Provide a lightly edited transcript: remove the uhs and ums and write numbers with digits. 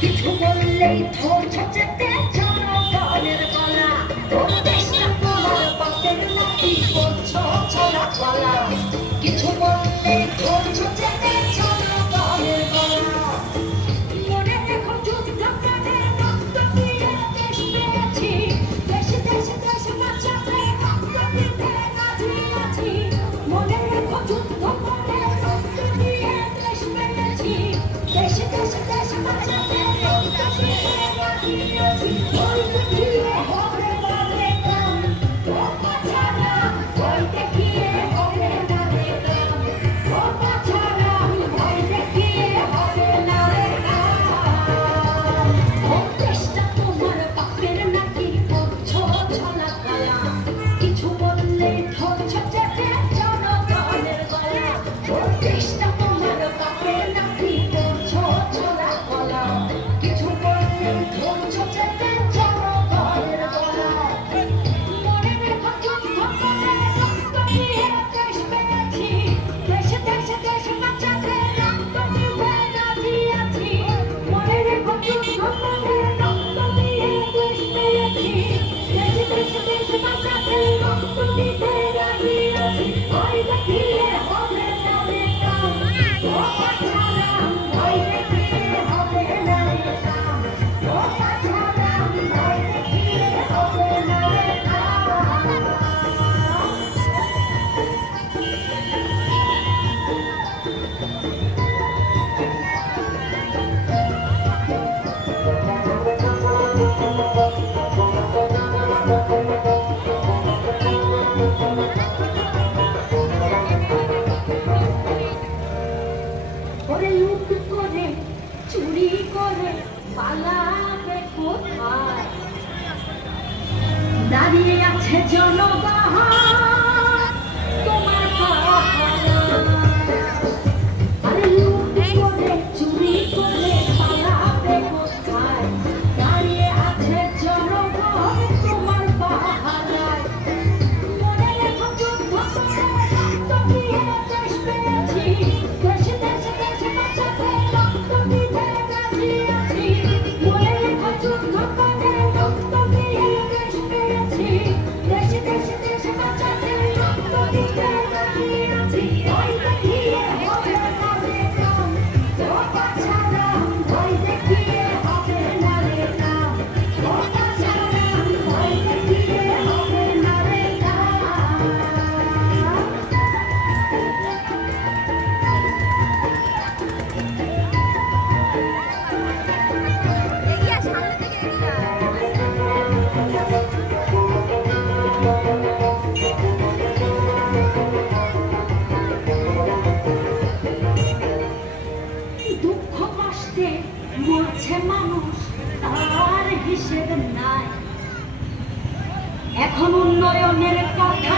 কিছু বললেই ধরছো যেতে জনগণের গলা। ওর দেশটা তোমার বাপের নাকি করছো ছলা গলা। কিছু বললেই ধরছো যেতে জনগণের গলা। মনে রেখো যুদ্ধ করে রক্ত দিয়ে দেশ পেয়েছি। দেশে দেশে দেশে বাঁচাতে রক্ত দিতে রাজি আছি। মনে রেখো যুদ্ধ করে রক্ত দিয়ে দেশ পেয়েছি। দেশে দেশে দেশে বাঁচাতে রক্ত দিতে রাজি আছি। ওই দেখিয়ে হবে না রে কাম, ও বাছারা ওই দেখিয়ে হবে না রে কাম, ও বাছারা ওই দেখিয়ে হবে না রে কাম। ও দেশটা তোমার বাপের নাকি করছো ছলা গলা। কিছু বললে ধরছো যেতে জনগণের গলা। ও দেশটা তোমার বাপের নাকি করছো ছলা গলা। কিছু বললে ধরছো যেতে জনগণের গলা। মনে রেখো যুদ্ধ করে রক্ত দিয়ে দেশ পেয়েছি। দেশে দেশে দেশে বাঁচাতে রক্ত দিতে রাজি আছি। মনে রেখো যুদ্ধ করে রক্ত দিয়ে দেশ পেয়েছি। দেশে দেশে দেশে বাঁচাতে রক্ত দিতে রাজি আছি। ওই দেখিয়ে হবে না রে কাম, ও বাছারা ওই দেখিয়ে হবে না রে কাম, ও বাছারা ওই দেখিয়ে হবে না রে কাম। ওরে লুট করে চুরি করে পালাবে কোথায়? দাঁড়িয়ে আছে জনগণ তোমার পাহারা। আরে লুট করে চুরি করে পালাবে কোথায়? দাঁড়িয়ে আছে জনগণ তোমার পাহারায়। মনে রেখো যুদ্ধ করে রক্ত দিয়ে দেশ পেয়েছি। দেশে দেশে দেশে বাঁচাতে রক্ত দিতে রাজি আছি। মনে রেখো যুদ্ধ করে রক্ত দিয়ে দেশ পেয়েছি। দেশে দেশে দেশে বাঁচাতে রক্ত দিতে রাজি আছি। ওই দেখিয়ে হবে না রে কাম, ও বাছারা ওই দেখিয়ে হবে না রে কাম, ও বাছারা ওই দেখিয়ে হবে না রে কাম। এগিয়ে আয়, সামনে থেকে এগিয়ে আয়। দুঃখ কষ্টে মরছে মানুষ, তার হিসেব নাই। এখন উন্নয়নের কথা